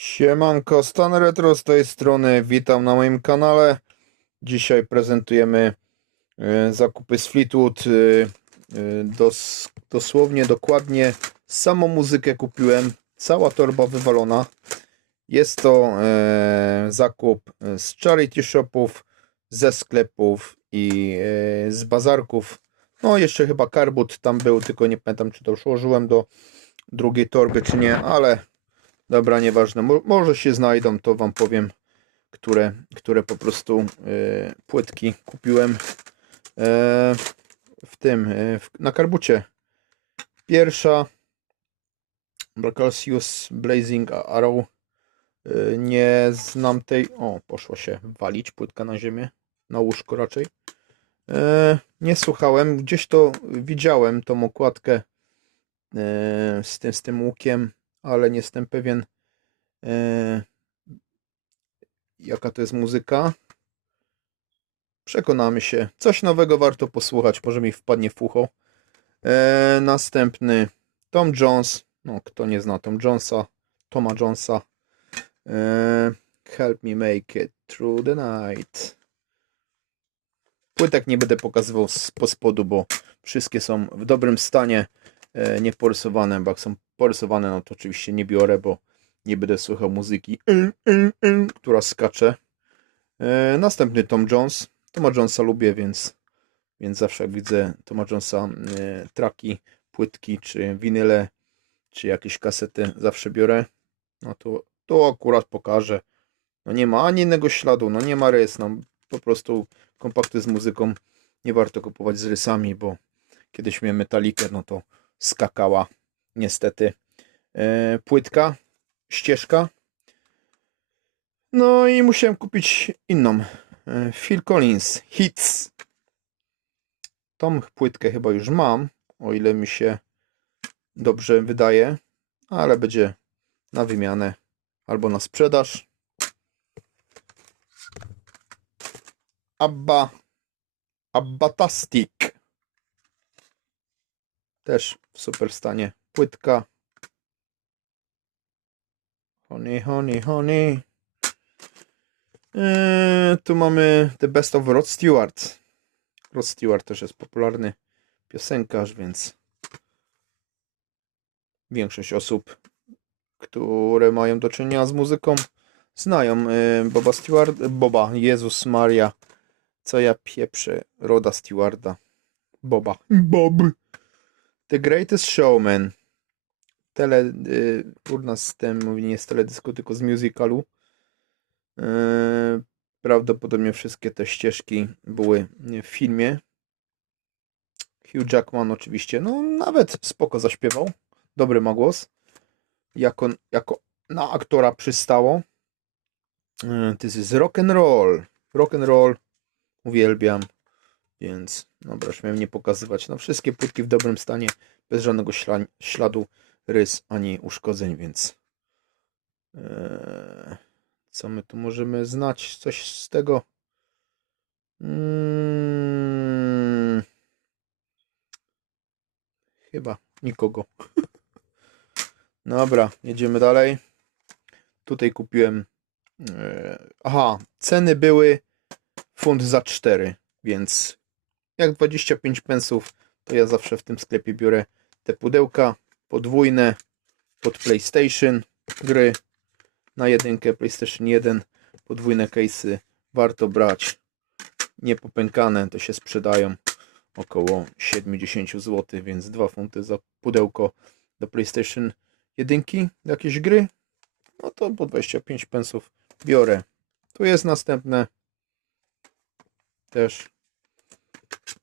Siemanko, Stan Retro z tej strony, witam na moim kanale. Dzisiaj prezentujemy e, zakupy z Fleetwood. e, e, Dos, dosłownie, dokładnie samą muzykę kupiłem, cała torba wywalona. Jest to zakup z charity shopów, ze sklepów i z bazarków. No jeszcze chyba Karbut tam był, tylko nie pamiętam czy to już ułożyłem do drugiej torby czy nie, ale Dobra, nieważne. Mo- może się znajdą, to wam powiem, które, które po prostu e, płytki kupiłem e, w tym, e, w, na karbucie. Pierwsza Bracalsius Blazing Arrow. E, nie znam tej. O, poszło się walić płytka na ziemię, na łóżko raczej. Nie słuchałem, gdzieś to widziałem, tą okładkę z tym, z tym łukiem ale nie jestem pewien e, jaka to jest muzyka. Przekonamy się. Coś nowego warto posłuchać, może mi wpadnie w ucho. E, następny Tom Jones. No, kto nie zna Tom Jonesa, Toma Jonesa. E, help me make it through the night. Płytek nie będę pokazywał z po spodu, bo wszystkie są w dobrym stanie, e, nie porysowane, bo jak są porysowane, no to oczywiście nie biorę, bo nie będę słuchał muzyki, która skacze. E, następny Tom Jones. Toma Jonesa lubię, więc, więc zawsze jak widzę Toma Jonesa e, traki, płytki, czy winyle, czy jakieś kasety, zawsze biorę. No to, to akurat pokażę. No nie ma ani innego śladu, no nie ma rys, no po prostu kompakty z muzyką nie warto kupować z rysami, bo kiedyś miałem metalikę, no to skakała niestety e, płytka, ścieżka. No i musiałem kupić inną. E, Phil Collins Hits. Tą płytkę chyba już mam, o ile mi się dobrze wydaje, ale będzie na wymianę albo na sprzedaż. Abba Abbatastic. Też w super stanie. Płytka. Honey, honey, honey. Eee, tu mamy The Best of Rod Stewart. Rod Stewart też jest popularny piosenkarz, więc większość osób, które mają do czynienia z muzyką, znają e, Boba Stewart, Boba, Jezus Maria, co ja pieprzę, Roda Stewarda, Boba, Bob. The Greatest Showman. Tele, y, kurna z tym mówi nie z teledysku, tylko z musicalu. Y, prawdopodobnie wszystkie te ścieżki były w filmie. Hugh Jackman oczywiście, no nawet spoko zaśpiewał. Dobry ma głos. Jako, jako na aktora przystało. Y, This is rock and roll. Rock and roll uwielbiam. Więc dobra, już miałem nie pokazywać. No wszystkie płytki w dobrym stanie, bez żadnego śla- śladu rys ani uszkodzeń, więc eee, co my tu możemy znać? Coś z tego? Mm, chyba nikogo. Dobra, jedziemy dalej. Tutaj kupiłem. eee, aha, ceny były funt za 4, więc jak 25 pensów, to ja zawsze w tym sklepie biorę te pudełka podwójne pod PlayStation gry. Na jedynkę PlayStation 1 podwójne case'y warto brać. Niepopękane to się sprzedają około 70 zł więc 2 funty za pudełko do PlayStation 1 jakieś gry? No to po 25 pensów biorę. Tu jest następne. Też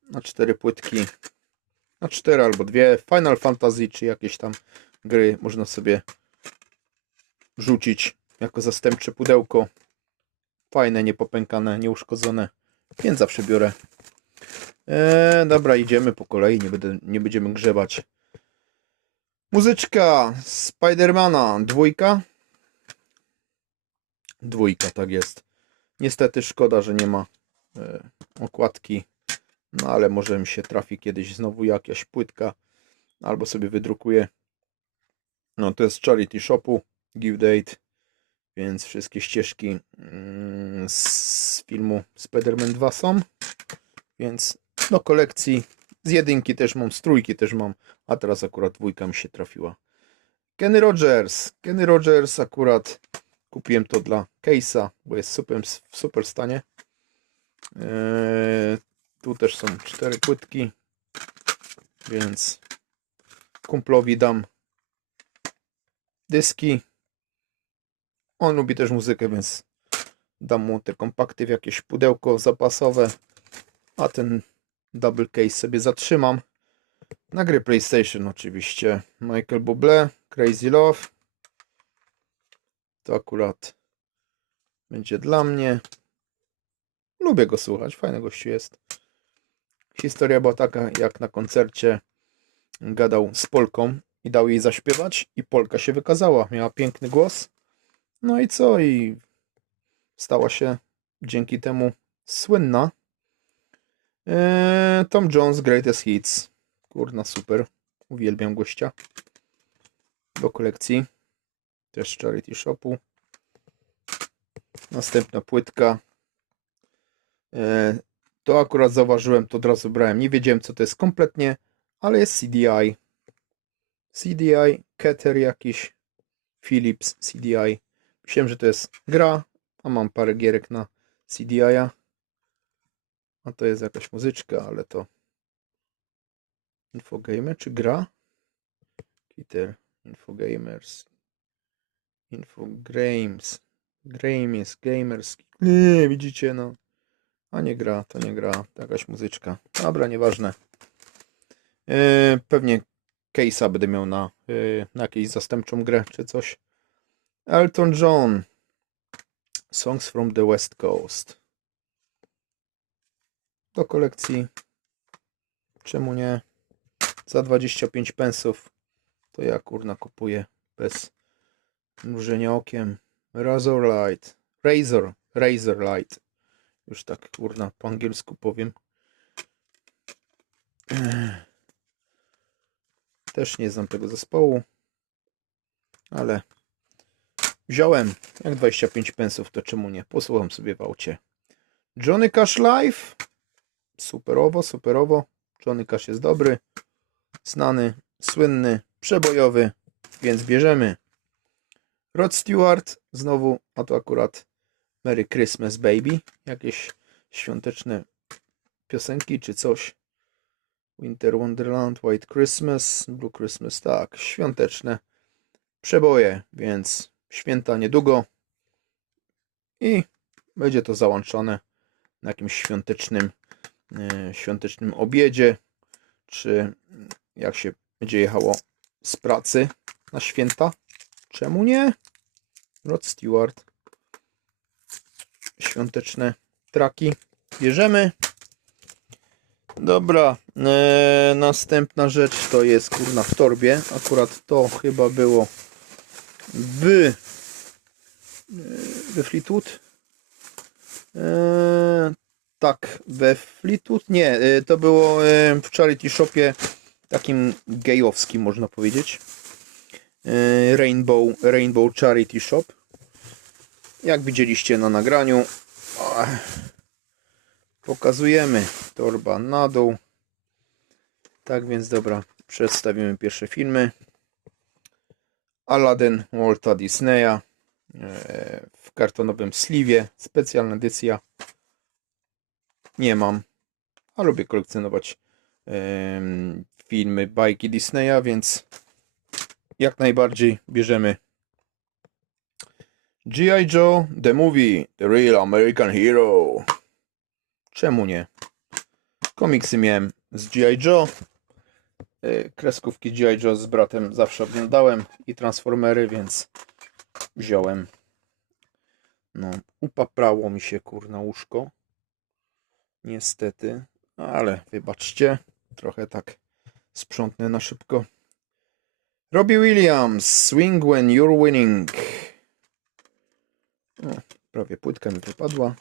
na cztery płytki, na cztery albo dwie, Final Fantasy czy jakieś tam gry można sobie rzucić jako zastępcze pudełko. Fajne, niepopękane, nieuszkodzone, więc zawsze biorę. Eee, dobra, idziemy po kolei, nie, będę, nie będziemy grzebać. Muzyczka Spidermana, dwójka. Dwójka, tak jest. Niestety szkoda, że nie ma e, okładki no ale może mi się trafi kiedyś znowu jakaś płytka, albo sobie wydrukuję. No to jest Charity Shopu, Give Date więc wszystkie ścieżki mm, z filmu Spider-Man 2 są, więc do kolekcji z jedynki też mam, z trójki też mam, a teraz akurat dwójka mi się trafiła. Kenny Rogers, Kenny Rogers akurat kupiłem to dla Case'a, bo jest super, w super stanie. Eee, tu też są cztery płytki, więc kumplowi dam dyski. On lubi też muzykę, więc dam mu te kompakty w jakieś pudełko zapasowe, a ten double case sobie zatrzymam. Na gry PlayStation oczywiście. Michael Bublé, Crazy Love. To akurat będzie dla mnie. Lubię go słuchać, fajny gościu jest. Historia była taka, jak na koncercie gadał z Polką i dał jej zaśpiewać i Polka się wykazała. Miała piękny głos. No i co? I stała się dzięki temu słynna. Eee, Tom Jones Greatest Hits. Kurna, super. Uwielbiam gościa. Do kolekcji. Też Charity Shopu. Następna płytka. Eee, to akurat zauważyłem, to od razu brałem. Nie wiedziałem, co to jest kompletnie, ale jest CDI. CDI, Keter jakiś, Philips CDI. Myślałem, że to jest gra, a mam parę gierek na CDI-a. A to jest jakaś muzyczka, ale to Infogamer czy gra? Peter, Infogamers, Infogrames, Grames, Gamers. Nie, widzicie, no. A nie gra, to nie gra, jakaś muzyczka. Dobra, nieważne. Yy, pewnie case'a będę miał na, yy, na jakąś zastępczą grę czy coś. Elton John. Songs from the West Coast. Do kolekcji. Czemu nie? Za 25 pensów to ja kurna kupuję bez mrużenia okiem. Razor Light. Razor. Razor Light. Już tak kurna po angielsku powiem. Też nie znam tego zespołu. Ale wziąłem. Jak 25 pensów, to czemu nie? Posłucham sobie w aucie. Johnny Cash Live. Superowo, superowo. Johnny Cash jest dobry. Znany, słynny, przebojowy. Więc bierzemy. Rod Stewart. Znowu, a to akurat Merry Christmas Baby. Jakieś świąteczne piosenki czy coś. Winter Wonderland, White Christmas, Blue Christmas, tak, świąteczne przeboje, więc święta niedługo i będzie to załączone na jakimś świątecznym, e, świątecznym obiedzie, czy jak się będzie jechało z pracy na święta. Czemu nie? Rod Stewart. Świąteczne traki bierzemy. Dobra, e, następna rzecz to jest kurna w torbie. Akurat to chyba było w, e, we Fleetwood. E, tak, we Fleetwood? Nie, e, to było e, w Charity Shopie takim gejowskim można powiedzieć. Rainbow, Rainbow Charity Shop. Jak widzieliście na nagraniu. Pokazujemy torba na dół. Tak więc dobra, przedstawimy pierwsze filmy. Aladdin Walta Disneya e, w kartonowym sliwie, specjalna edycja. Nie mam, a lubię kolekcjonować filmy, bajki Disneya, więc jak najbardziej bierzemy G.I. Joe, The Movie, The Real American Hero. Czemu nie? Komiksy miałem z G.I. Joe. Y, Kreskówki G.I. Joe z bratem zawsze oglądałem i Transformery, więc wziąłem. No, upaprało mi się kurna łóżko. Niestety, ale wybaczcie, trochę tak sprzątnę na szybko. Robbie Williams, Swing When You're Winning. O, prawie płytka mi wypadła.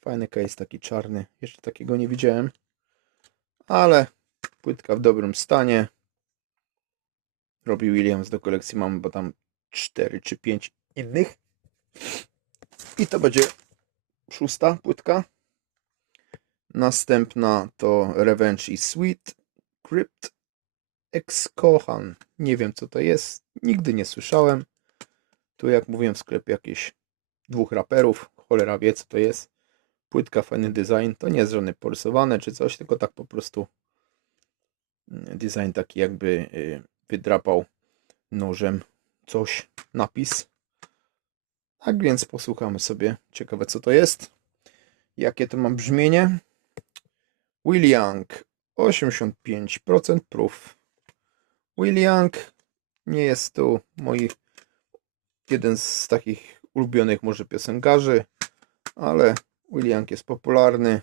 Fajny case, taki czarny. Jeszcze takiego nie widziałem. Ale płytka w dobrym stanie. Robbie Williams do kolekcji mam, bo tam 4 czy 5 innych. I to będzie szósta płytka. Następna to Revenge is Sweet, Crypt, Ex-Kohan. Nie wiem co to jest, nigdy nie słyszałem. Tu jak mówiłem w sklepie jakieś dwóch raperów, cholera wie co to jest. Płytka, fajny design, to nie jest żadne porysowane czy coś, tylko tak po prostu mm, design taki jakby y, wydrapał nożem coś, napis. Tak więc posłuchamy sobie. Ciekawe co to jest. Jakie to ma brzmienie. Will Young 85% proof. Will Young nie jest to mój jeden z takich ulubionych może piosenkarzy, ale Will Young jest popularny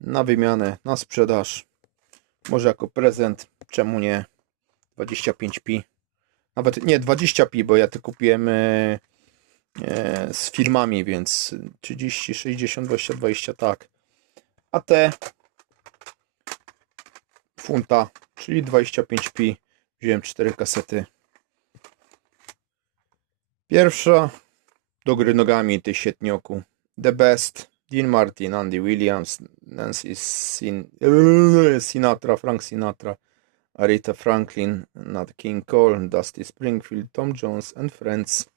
na wymianę, na sprzedaż, może jako prezent, czemu nie 25p, nawet nie 20p, bo ja to kupiłem e, e, z filmami, więc 30, 60, 20, 20, tak. A te funta, czyli 25p, wziąłem 4 kasety. Pierwsza do gry nogami, ty świetnioku. The Best, Dean Martin, Andy Williams, Nancy Sin Sinatra, Frank Sinatra, Aretha Franklin, Nat King Cole, Dusty Springfield, Tom Jones and Friends.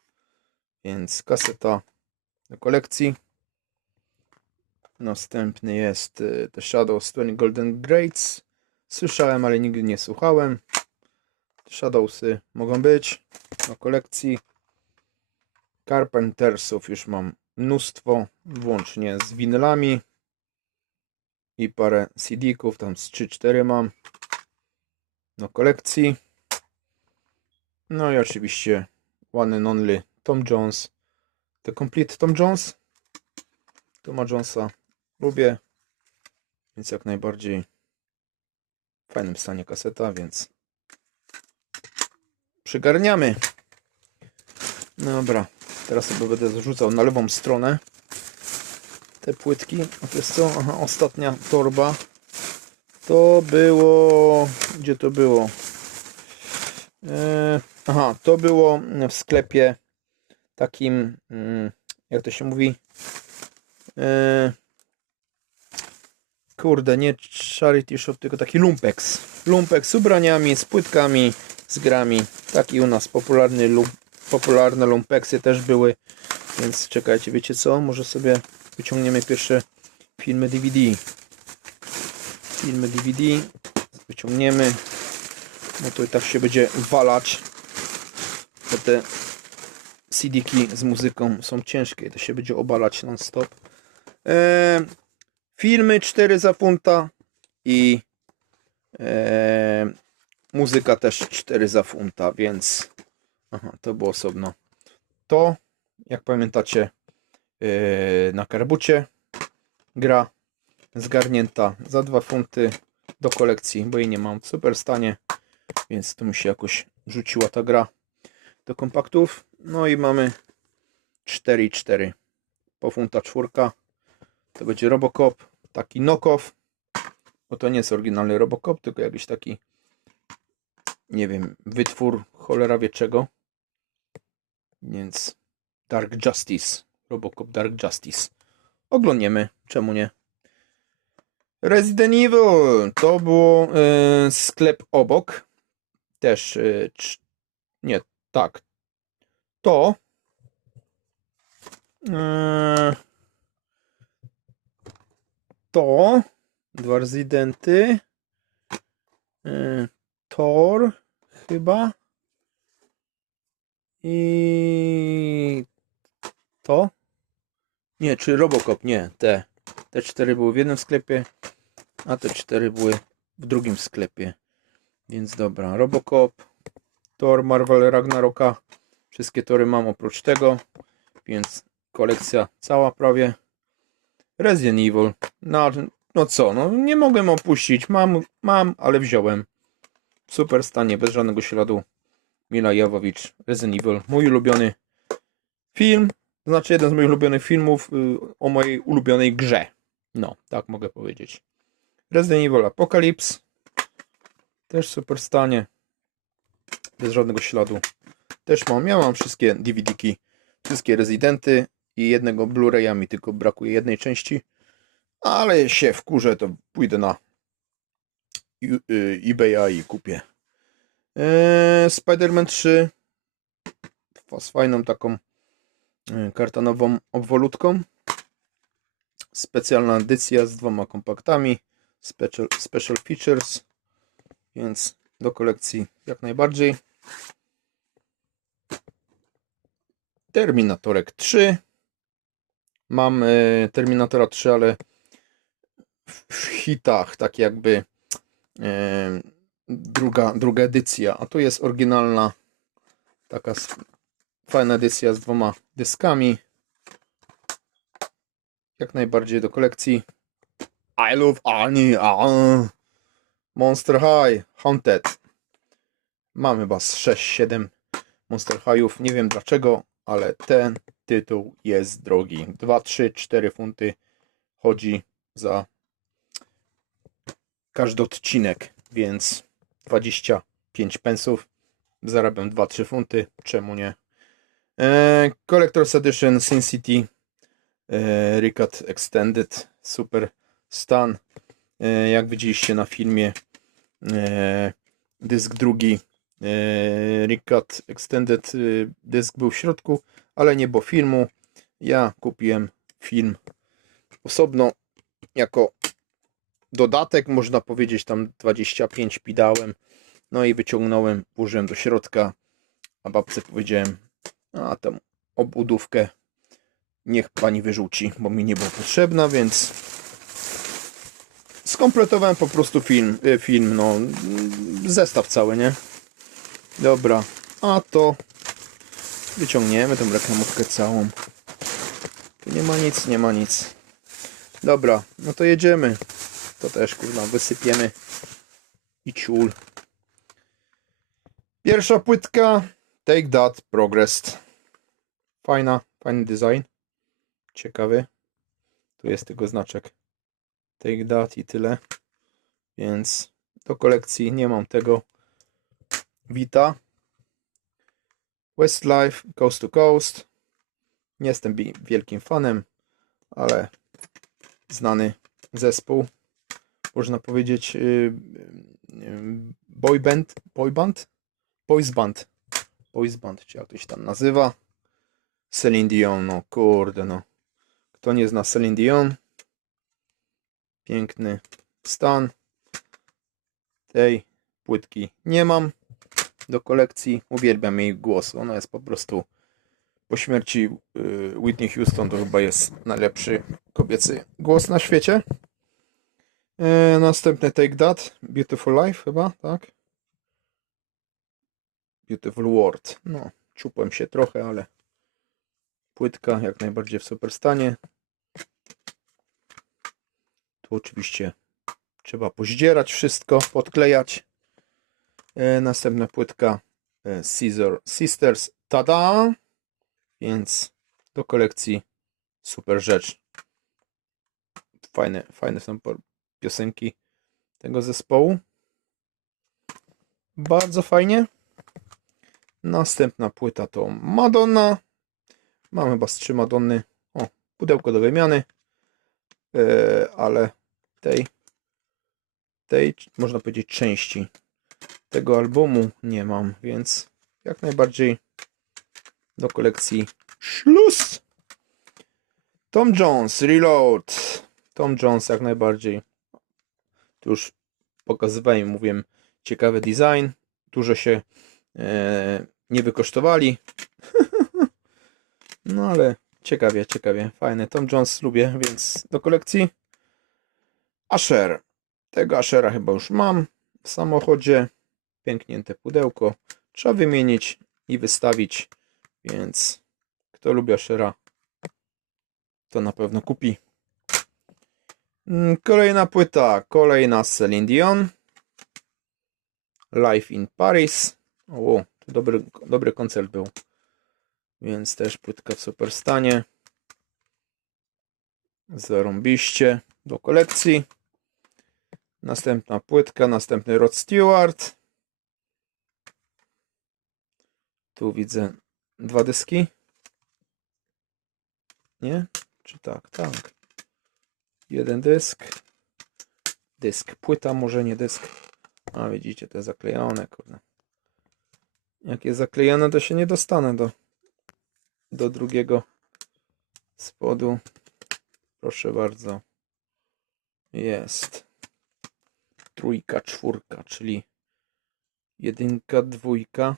Więc kaseta do kolekcji. Następny jest y, The Shadows 20 Golden Greats. Słyszałem, ale nigdy nie słuchałem. Shadowsy mogą być do kolekcji. Carpentersów już mam mnóstwo, włącznie z winylami i parę CD-ków, tam z 3-4 mam do kolekcji. No i oczywiście one and only Tom Jones, The Complete Tom Jones. Toma Jonesa lubię, więc jak najbardziej w fajnym stanie kaseta, więc przygarniamy. Dobra, teraz sobie będę zrzucał na lewą stronę te płytki. A to jest co? Aha, ostatnia torba. To było... Gdzie to było? E, aha, to było w sklepie takim... mm, Jak to się mówi? E, kurde, nie charity shop, tylko taki lumpex. Lumpex z ubraniami, z płytkami, z grami. Taki u nas popularny popularne lumpeksy też były. Więc czekajcie, wiecie co? Może sobie wyciągniemy pierwsze filmy DVD. Filmy DVD wyciągniemy. No to i tak się będzie walać. Bo te CD-ki z muzyką są ciężkie. To się będzie obalać non stop. Eee, filmy 4 za funta i eee, muzyka też 4 za funta, więc aha, to było osobno. To, jak pamiętacie, eee, na karbucie gra zgarnięta za 2 funty do kolekcji, bo jej nie mam w super stanie, więc to mi się jakoś rzuciła ta gra do kompaktów. No i mamy 4,4 po funta czwórka. To będzie Robocop, taki knockoff, bo to nie jest oryginalny Robocop, tylko jakiś taki, nie wiem, wytwór cholera wie czego. Więc Dark Justice, Robocop Dark Justice. Oglądniemy, czemu nie? Resident Evil to było e, sklep obok. Też, e, cz- nie, tak. To e, to dwa rezydenty Thor chyba i to nie, czy Robocop, nie, te te cztery były w jednym sklepie a te cztery były w drugim sklepie więc dobra, Robocop Thor, Marvel, Ragnaroka wszystkie tory mam oprócz tego więc kolekcja cała prawie Resident Evil. No, no co, no nie mogłem opuścić. Mam, mam, ale wziąłem. Super stanie, bez żadnego śladu. Mila Jowowicz, Resident Evil. Mój ulubiony film. To znaczy jeden z moich ulubionych filmów y, o mojej ulubionej grze. No, tak mogę powiedzieć. Resident Evil Apocalypse. Też super stanie. Bez żadnego śladu. Też mam. Ja mam wszystkie DVD-ki wszystkie rezydenty i jednego Blu-raya mi tylko brakuje jednej części. Ale się wkurzę, to pójdę na y, eBaya i kupię. Eee, Spider-Man 3 z fajną taką y, kartonową obwolutką. Specjalna edycja z dwoma kompaktami. Special, special features. Więc do kolekcji jak najbardziej. Terminatorek 3. Mam y, Terminatora 3, ale w, w hitach, tak jakby e, druga, druga edycja, a tu jest oryginalna taka fajna edycja z dwoma dyskami. Jak najbardziej do kolekcji. I love Annie. a. Monster High Haunted. Mamy chyba z 6-7 Monster Highów. Nie wiem dlaczego, ale ten tytuł jest drogi. 2, 3, 4 funty chodzi za każdy odcinek, więc 25 pensów. Zarabiam 2-3 funty, czemu nie? E, Collector's Edition Sin City e, Recut Extended Super Stan. E, jak widzieliście na filmie, e, dysk drugi e, Recut Extended e, dysk był w środku, ale nie było filmu. Ja kupiłem film osobno jako dodatek, można powiedzieć, tam 25 pidałem. No i wyciągnąłem, włożyłem do środka, a babce powiedziałem, a tam obudówkę niech pani wyrzuci, bo mi nie była potrzebna, więc skompletowałem po prostu film, y, film, no, zestaw cały, nie? Dobra, a to wyciągniemy tą reklamówkę całą. Tu nie ma nic, nie ma nic. Dobra, no to jedziemy. To też kurwa wysypiemy i ciul. Pierwsza płytka Take That Progressed. Fajna, fajny design. Ciekawy. Tu jest tego znaczek Take That i tyle. Więc do kolekcji nie mam tego. Vita. Westlife Coast to Coast. Nie jestem wielkim fanem, ale znany zespół można powiedzieć, yy, yy, boy band, boy band, boys band, boys band, czy jak to się tam nazywa. Celine Dion, no kurde, no. Kto nie zna Celine Dion? Piękny stan. Tej płytki nie mam do kolekcji. Uwielbiam jej głos. Ona jest po prostu po śmierci yy, Whitney Houston to chyba jest najlepszy kobiecy głos na świecie. E, następny Take That, Beautiful Life chyba, tak? Beautiful World. No, czupłem się trochę, ale płytka jak najbardziej w super stanie. Tu oczywiście trzeba pozdzierać wszystko, podklejać. E, następna płytka e, Scissor Sisters. Tada! Więc do kolekcji super rzecz. Fajne, fajne są piosenki tego zespołu. Bardzo fajnie. Następna płyta to Madonna. Mamy chyba z trzy Madonny. O, pudełko do wymiany. E, ale tej, tej, można powiedzieć, części tego albumu nie mam, więc jak najbardziej do kolekcji szlus. Tom Jones, Reload. Tom Jones jak najbardziej. Już pokazywałem, mówiłem, ciekawy design. Dużo się e, nie wykosztowali. no ale ciekawie, ciekawie. Fajny. Tom Jones lubię, więc do kolekcji. Asher. Tego Ashera chyba już mam w samochodzie. Pięknięte pudełko. Trzeba wymienić i wystawić, więc kto lubi Ashera, to na pewno kupi. Mm, Kolejna płyta, kolejna Celine Dion. Live in Paris. O, to dobry, dobry koncert był. Więc też płytka w super stanie. Zarąbiście do kolekcji. Następna płytka, następny Rod Stewart. Tu widzę dwa dyski. Nie? Czy tak? Tak. Jeden dysk. Dysk. Płyta, może nie dysk. A widzicie, jest zaklejone, kurde. Jak jest zaklejone, to się nie dostanę do, do drugiego spodu. Proszę bardzo. Jest. Trójka, czwórka, czyli jedynka, dwójka.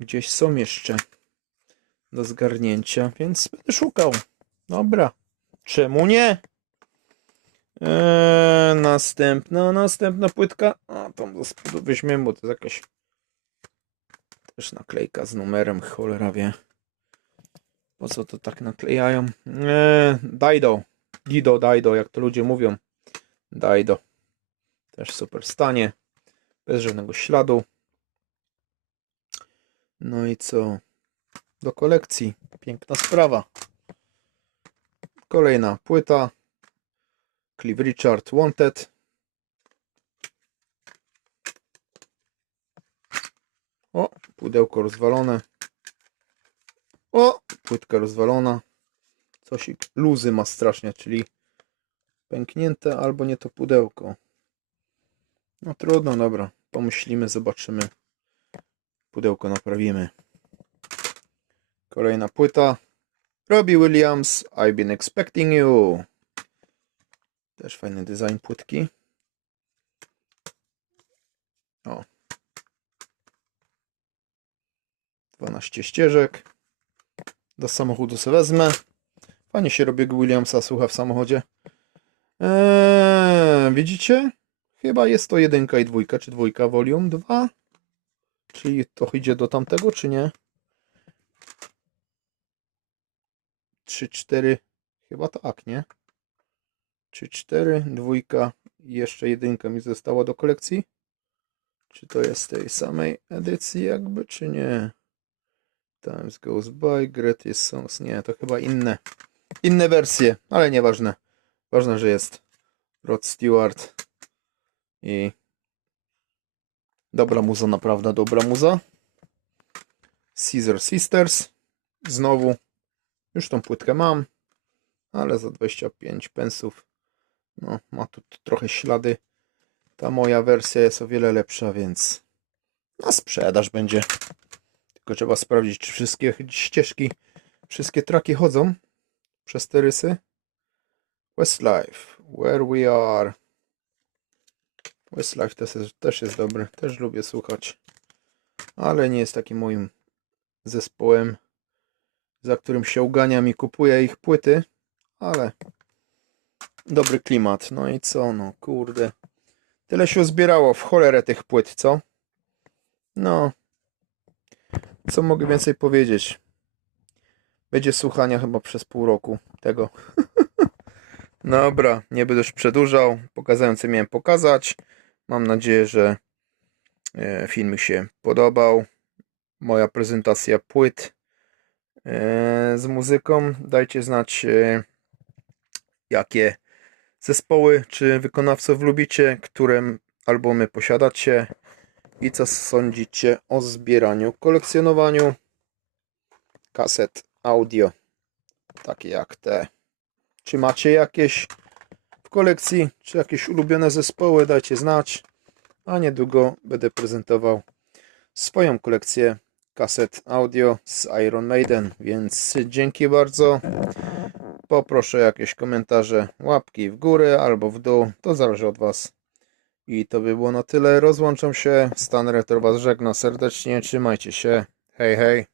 Gdzieś są jeszcze do zgarnięcia, więc będę szukał. Dobra. Czemu nie? Eee, następna, następna płytka. A, tam weźmiemy, bo to jest jakaś też naklejka z numerem, cholera wie. Po co to tak naklejają? Eee, Daido. Dido, Daido, jak to ludzie mówią. Daido. Też super stanie. Bez żadnego śladu. No i co? Do kolekcji. Piękna sprawa. Kolejna płyta. Cliff Richard Wanted. O, pudełko rozwalone. O, płytka rozwalona. Coś luzy ma strasznie, czyli pęknięte albo nie to pudełko. No trudno, dobra. Pomyślimy, zobaczymy. Pudełko naprawimy. Kolejna płyta. Robbie Williams, I've been expecting you. Też fajny design płytki. O. 12 ścieżek. Do samochodu sobie wezmę. Fajnie się robi Williamsa słucha w samochodzie. Eee, widzicie? Chyba jest to jedynka i dwójka, czy dwójka volume 2. Czyli to idzie do tamtego, czy nie? 3, 4. Chyba tak, nie? 3, 4, dwójka i jeszcze jedynka mi została do kolekcji. Czy to jest tej samej edycji jakby, czy nie? Times goes by, greatest songs. Nie, to chyba inne. Inne wersje, ale nieważne. Ważne, że jest Rod Stewart i dobra muza, naprawdę dobra muza. Caesar Sisters. Znowu. Już tą płytkę mam, ale za 25 pensów. No, ma tu trochę ślady. Ta moja wersja jest o wiele lepsza, więc na sprzedaż będzie. Tylko trzeba sprawdzić, czy wszystkie ścieżki, wszystkie traki chodzą przez te rysy. Westlife, Where We Are. Westlife też jest, też jest dobry, też lubię słuchać. Ale nie jest takim moim zespołem, za którym się uganiam i kupuję ich płyty. Ale dobry klimat. No i co, no kurde. Tyle się zbierało w cholerę tych płyt, co? No. Co mogę więcej powiedzieć? Będzie słuchania chyba przez pół roku tego. Dobra, nie będę już przedłużał. Pokazałem, co miałem pokazać. Mam nadzieję, że e, film się podobał. Moja prezentacja płyt e, z muzyką. Dajcie znać, e, jakie zespoły czy wykonawców lubicie, które albumy posiadacie i co sądzicie o zbieraniu, kolekcjonowaniu kaset audio, takie jak te. Czy macie jakieś w kolekcji, czy jakieś ulubione zespoły, dajcie znać. A niedługo będę prezentował swoją kolekcję kaset audio z Iron Maiden, więc dzięki bardzo. Poproszę jakieś komentarze, łapki w górę albo w dół, to zależy od Was. I to by było na tyle. Rozłączam się. Stan Retro Was żegna serdecznie. Trzymajcie się. Hej, hej.